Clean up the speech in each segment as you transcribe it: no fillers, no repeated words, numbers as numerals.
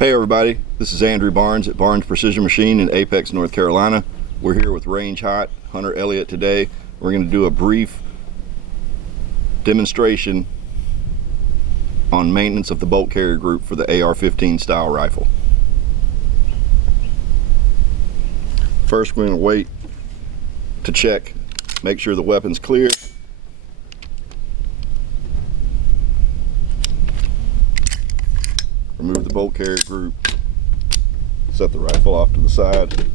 Hey everybody, this is Andrew Barnes at Barnes Precision Machine in Apex, North Carolina. We're here with Range Hot, Hunter Elliott today. We're going to do a brief demonstration on maintenance of the bolt carrier group for the AR-15 style rifle. First, we're going to wait to check, make sure the weapon's clear. Remove the bolt carrier group, set the rifle off to the side.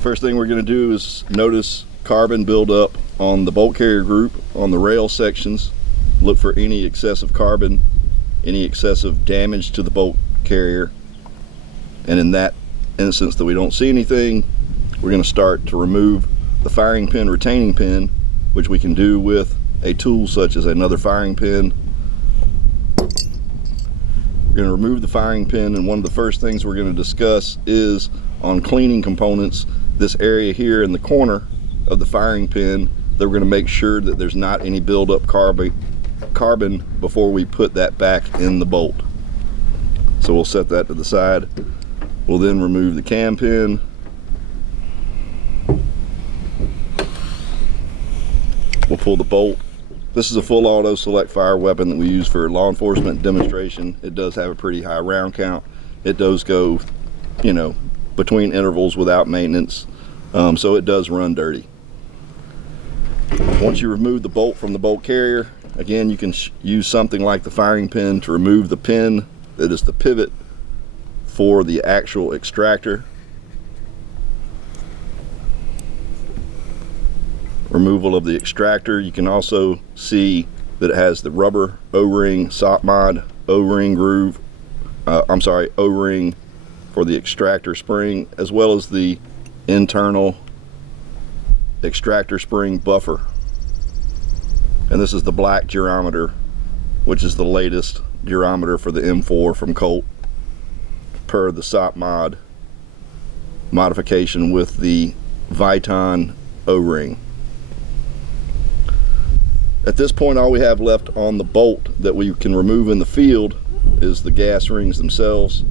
First thing we're going to do is notice carbon buildup on the bolt carrier group, on the rail sections. Look for any excessive carbon, any excessive damage to the bolt carrier. And in that instance that we don't see anything, we're going to start to remove the firing pin retaining pin, which we can do with a tool such as another firing pin. We're going to remove the firing pin, and one of the first things we're going to discuss is on cleaning components, this area here in the corner of the firing pin, that we're going to make sure that there's not any buildup carbon before we put that back in the bolt. So we'll set that to the side. We'll then remove the cam pin. We'll pull the bolt. This is a full auto select fire weapon that we use for law enforcement demonstration. It does have a pretty high round count. It does go, you know, between intervals without maintenance, so it does run dirty. Once you remove the bolt from the bolt carrier, again, you can use something like the firing pin to remove the pin that is the pivot for the actual extractor. Removal of the extractor, you can also see that it has the rubber O-ring, sock mod, O-ring groove, O-ring for the extractor spring, as well as the internal extractor spring buffer. And this is the black geometer, which is the latest geometer for the M4 from Colt, per the sock mod modification with the Viton O-ring. At this point, all we have left on the bolt that we can remove in the field is the gas rings themselves.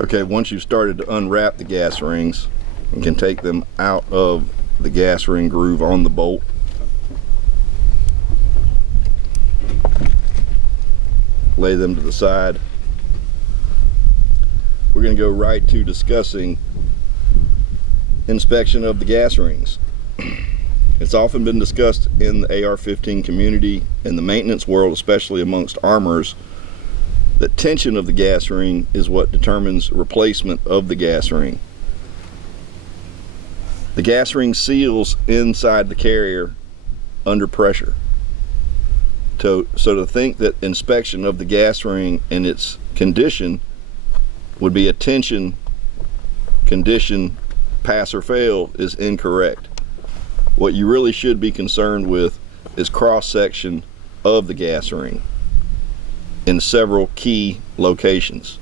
Okay, once you've started to unwrap the gas rings, you can take them out of the gas ring groove on the bolt. Lay them to the side. We're going to go right to discussing inspection of the gas rings. It's often been discussed in the AR-15 community, in the maintenance world, especially amongst armorers, that tension of the gas ring is what determines replacement of the gas ring. The gas ring seals inside the carrier under pressure. So to think that inspection of the gas ring and its condition would be a tension condition, pass or fail, is incorrect. What you really should be concerned with is cross-section of the gas ring in several key locations.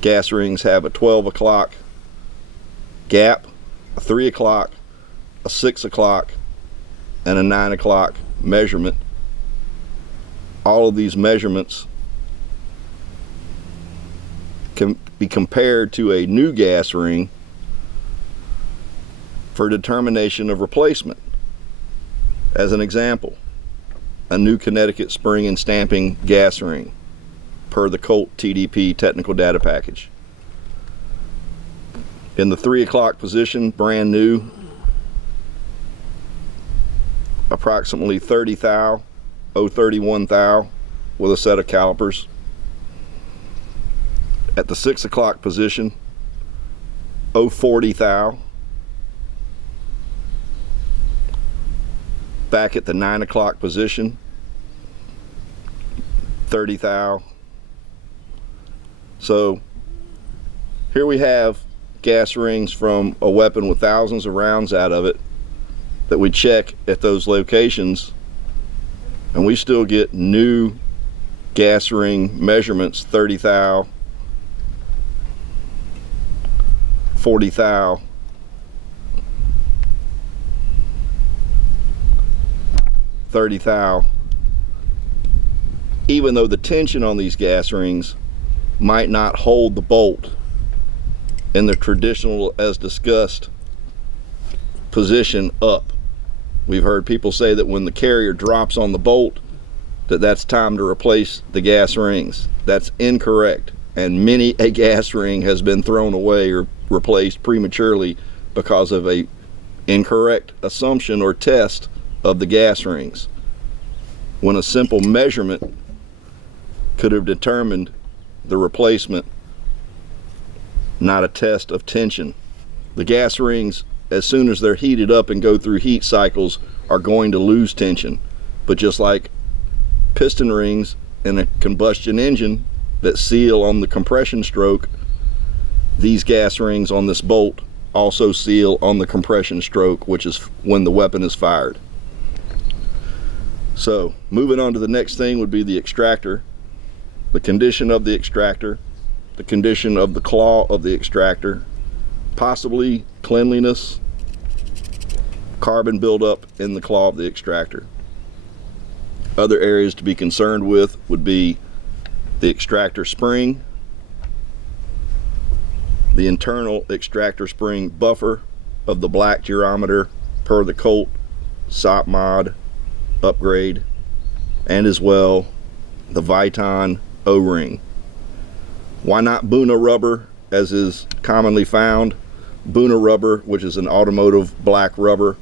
Gas rings have a 12 o'clock gap, a 3 o'clock, a 6 o'clock, and a 9 o'clock measurement. All of these measurements can be compared to a new gas ring for determination of replacement. As an example, a new Connecticut spring and stamping gas ring per the Colt TDP technical data package. In the 3 o'clock position, brand new, approximately 30 thou, 031 thou with a set of calipers. At the 6 o'clock position, 040 thou. Back at the 9 o'clock position, 30 thou. So here we have gas rings from a weapon with thousands of rounds out of it that we check at those locations and we still get new gas ring measurements, 30 thou, 40 thou, 30 thou, even though the tension on these gas rings might not hold the bolt in the traditional, as discussed, position up. We've heard people say that when the carrier drops on the bolt, that's time to replace the gas rings. That's incorrect, and many a gas ring has been thrown away or replaced prematurely because of a incorrect assumption or test of the gas rings, when a simple measurement could have determined the replacement, not a test of tension. The gas rings, as soon as they're heated up and go through heat cycles, are going to lose tension. But just like piston rings in a combustion engine that seal on the compression stroke, these gas rings on this bolt also seal on the compression stroke, which is when the weapon is fired. So moving on to the next thing would be the extractor. The condition of the extractor, the condition of the claw of the extractor, possibly cleanliness, carbon buildup in the claw of the extractor. Other areas to be concerned with would be the extractor spring, the internal extractor spring buffer of the black geometer per the Colt SOP mod upgrade, and as well the Viton O-ring. Why not Buna rubber, as is commonly found? Buna rubber, which is an automotive black rubber,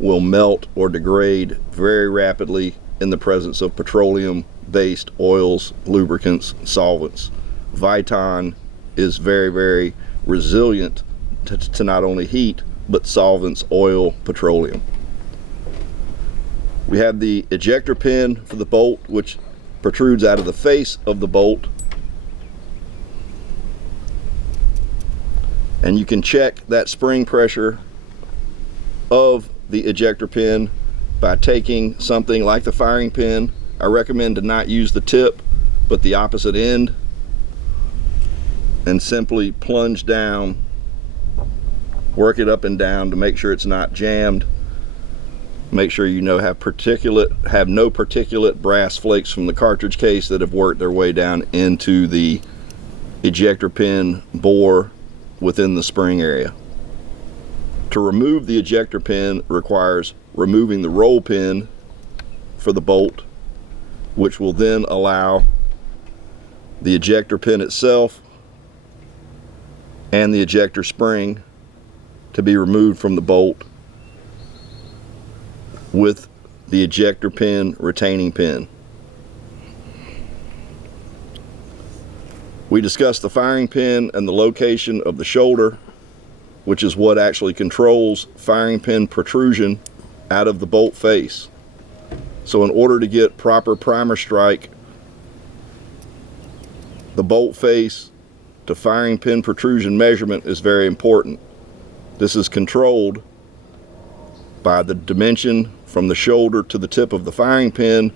will melt or degrade very rapidly in the presence of petroleum-based oils, lubricants, solvents. Viton is very, very resilient to not only heat, but solvents, oil, petroleum. We have the ejector pin for the bolt, which protrudes out of the face of the bolt. And you can check that spring pressure of the ejector pin by taking something like the firing pin. I recommend to not use the tip, but the opposite end, and simply plunge down, work it up and down to make sure it's not jammed. Make sure you have no particulate brass flakes from the cartridge case that have worked their way down into the ejector pin bore within the spring area. To remove the ejector pin requires removing the roll pin for the bolt, which will then allow the ejector pin itself and the ejector spring to be removed from the bolt with the ejector pin retaining pin. We discussed the firing pin and the location of the shoulder, which is what actually controls firing pin protrusion out of the bolt face. So in order to get proper primer strike, the bolt face to firing pin protrusion measurement is very important. This is controlled by the dimension from the shoulder to the tip of the firing pin,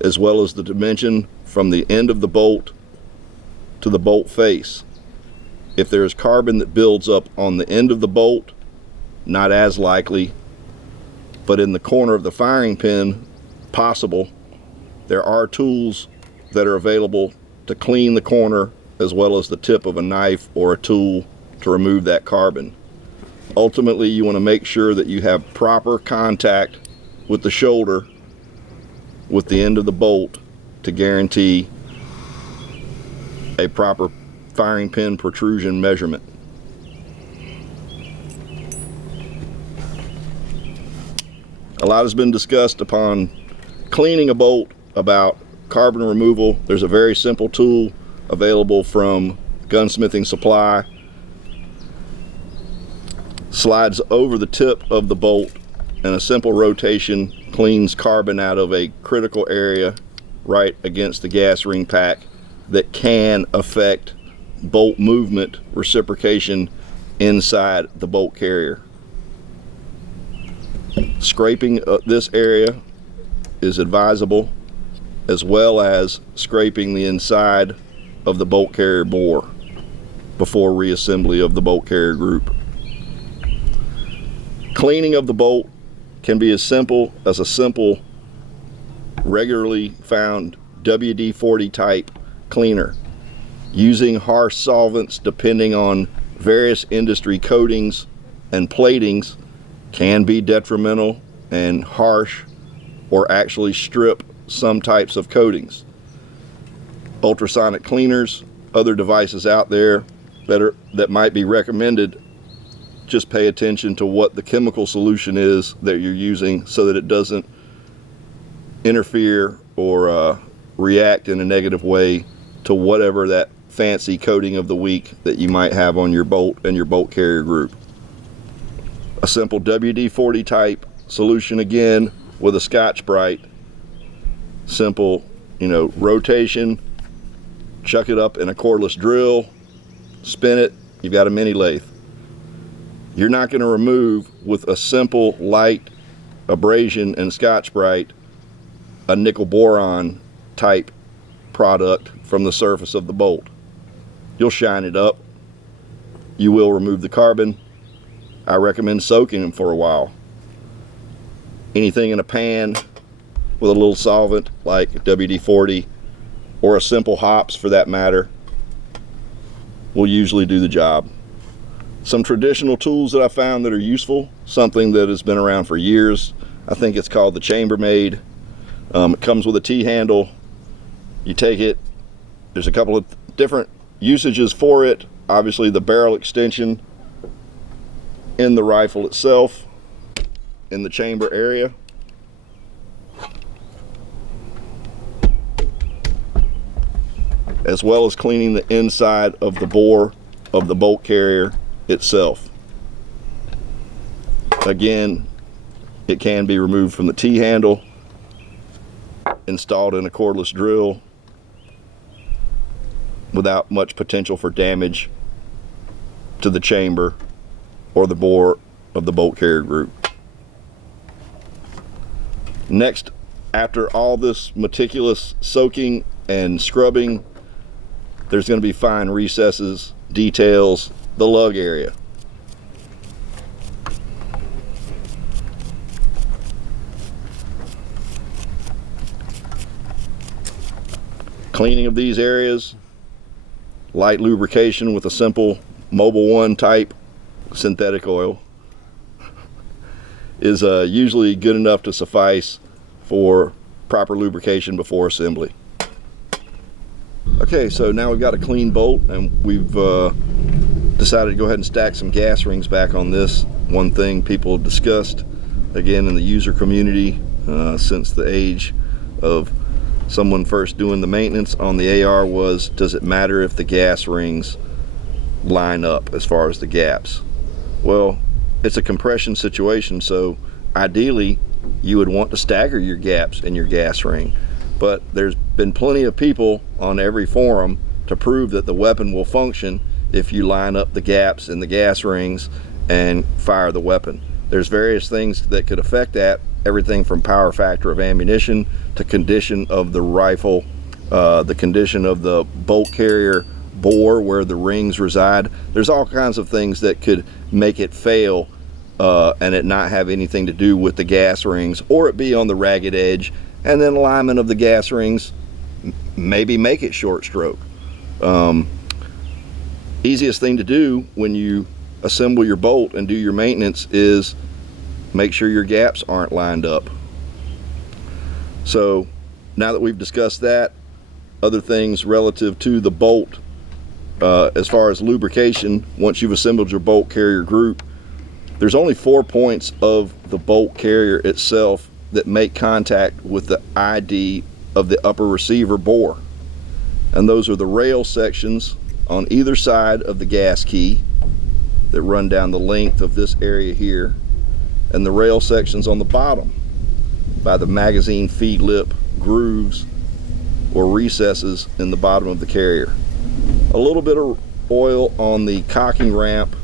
as well as the dimension from the end of the bolt to the bolt face. If there is carbon that builds up on the end of the bolt, not as likely, but in the corner of the firing pin, possible. There are tools that are available to clean the corner, as well as the tip of a knife or a tool to remove that carbon. Ultimately, you want to make sure that you have proper contact with the shoulder with the end of the bolt to guarantee a proper firing pin protrusion measurement. A lot has been discussed upon cleaning a bolt about carbon removal. There's a very simple tool available from Gunsmithing Supply. Slides over the tip of the bolt, and a simple rotation cleans carbon out of a critical area right against the gas ring pack that can affect bolt movement reciprocation inside the bolt carrier. Scraping this area is advisable as well as scraping the inside of the bolt carrier bore before reassembly of the bolt carrier group. Cleaning of the bolt can be as simple as a simple regularly found WD-40 type cleaner. Using harsh solvents depending on various industry coatings and platings can be detrimental and harsh, or actually strip some types of coatings. Ultrasonic cleaners, other devices out there that might be recommended, just pay attention to what the chemical solution is that you're using so that it doesn't interfere or react in a negative way to whatever that fancy coating of the week that you might have on your bolt and your bolt carrier group. A simple WD-40 type solution, again, with a Scotch-Brite. Simple, rotation, chuck it up in a cordless drill, spin it, you've got a mini lathe. You're not going to remove with a simple light abrasion and Scotch-Brite a nickel boron type product from the surface of the bolt. You'll shine it up. You will remove the carbon. I recommend soaking them for a while. Anything in a pan with a little solvent like WD-40 or a simple hops for that matter will usually do the job. Some traditional tools that I found that are useful, something that has been around for years, I think it's called the Chambermaid. It comes with a T-handle. You take it, there's a couple of different usages for it. Obviously the barrel extension in the rifle itself, in the chamber area. As well as cleaning the inside of the bore of the bolt carrier itself. Again, it can be removed from the T-handle, installed in a cordless drill without much potential for damage to the chamber or the bore of the bolt carrier group. Next, after all this meticulous soaking and scrubbing, there's going to be fine recesses, details, the lug area. Cleaning of these areas, light lubrication with a simple Mobil 1 type synthetic oil is usually good enough to suffice for proper lubrication before assembly. Okay, so now we've got a clean bolt and we've decided to go ahead and stack some gas rings back on this. One thing people have discussed again in the user community since the age of someone first doing the maintenance on the AR was, does it matter if the gas rings line up as far as the gaps? Well, it's a compression situation, so ideally you would want to stagger your gaps in your gas ring, but there's been plenty of people on every forum to prove that the weapon will function if you line up the gaps in the gas rings and fire the weapon. There's various things that could affect that, everything from power factor of ammunition to condition of the rifle, the condition of the bolt carrier bore where the rings reside. There's all kinds of things that could make it fail and it not have anything to do with the gas rings, or it be on the ragged edge, and then alignment of the gas rings maybe make it short stroke. Easiest thing to do when you assemble your bolt and do your maintenance is make sure your gaps aren't lined up. So now that we've discussed that, other things relative to the bolt, as far as lubrication, once you've assembled your bolt carrier group, there's only 4 points of the bolt carrier itself that make contact with the ID of the upper receiver bore, and those are the rail sections on either side of the gas key that run down the length of this area here, and the rail sections on the bottom by the magazine feed lip grooves or recesses in the bottom of the carrier. A little bit of oil on the cocking ramp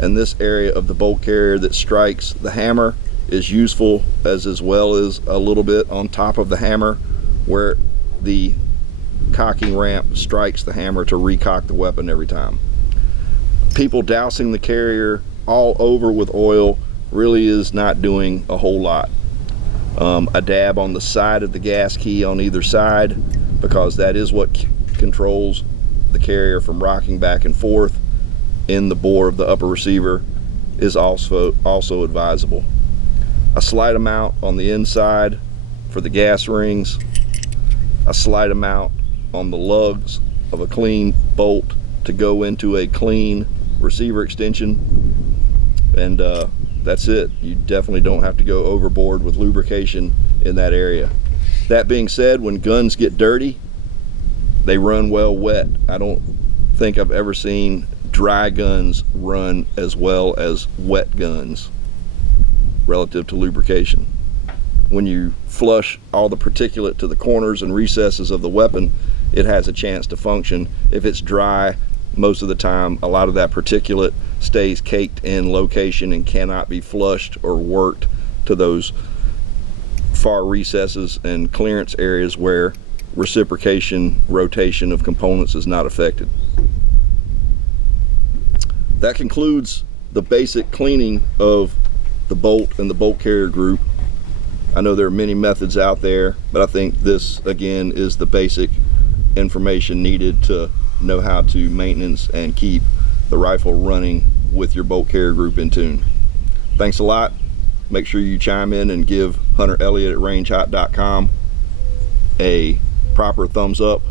and this area of the bolt carrier that strikes the hammer is useful, as well as a little bit on top of the hammer where the cocking ramp strikes the hammer to recock the weapon every time. People dousing the carrier all over with oil really is not doing a whole lot. A dab on the side of the gas key on either side, because that is what controls the carrier from rocking back and forth in the bore of the upper receiver, is also advisable. A slight amount on the inside for the gas rings, a slight amount on the lugs of a clean bolt to go into a clean receiver extension, and that's it. You definitely don't have to go overboard with lubrication in that area. That being said, when guns get dirty, they run well wet. I don't think I've ever seen dry guns run as well as wet guns relative to lubrication. When you flush all the particulate to the corners and recesses of the weapon, it has a chance to function. If it's dry, most of the time a lot of that particulate stays caked in location and cannot be flushed or worked to those far recesses and clearance areas where reciprocation rotation of components is not affected. That concludes the basic cleaning of the bolt and the bolt carrier group. I know there are many methods out there, but I think this again is the basic information needed to know how to maintenance and keep the rifle running with your bolt carrier group in tune. Thanks a lot. Make sure you chime in and give Hunter Elliott at rangehot.com a proper thumbs up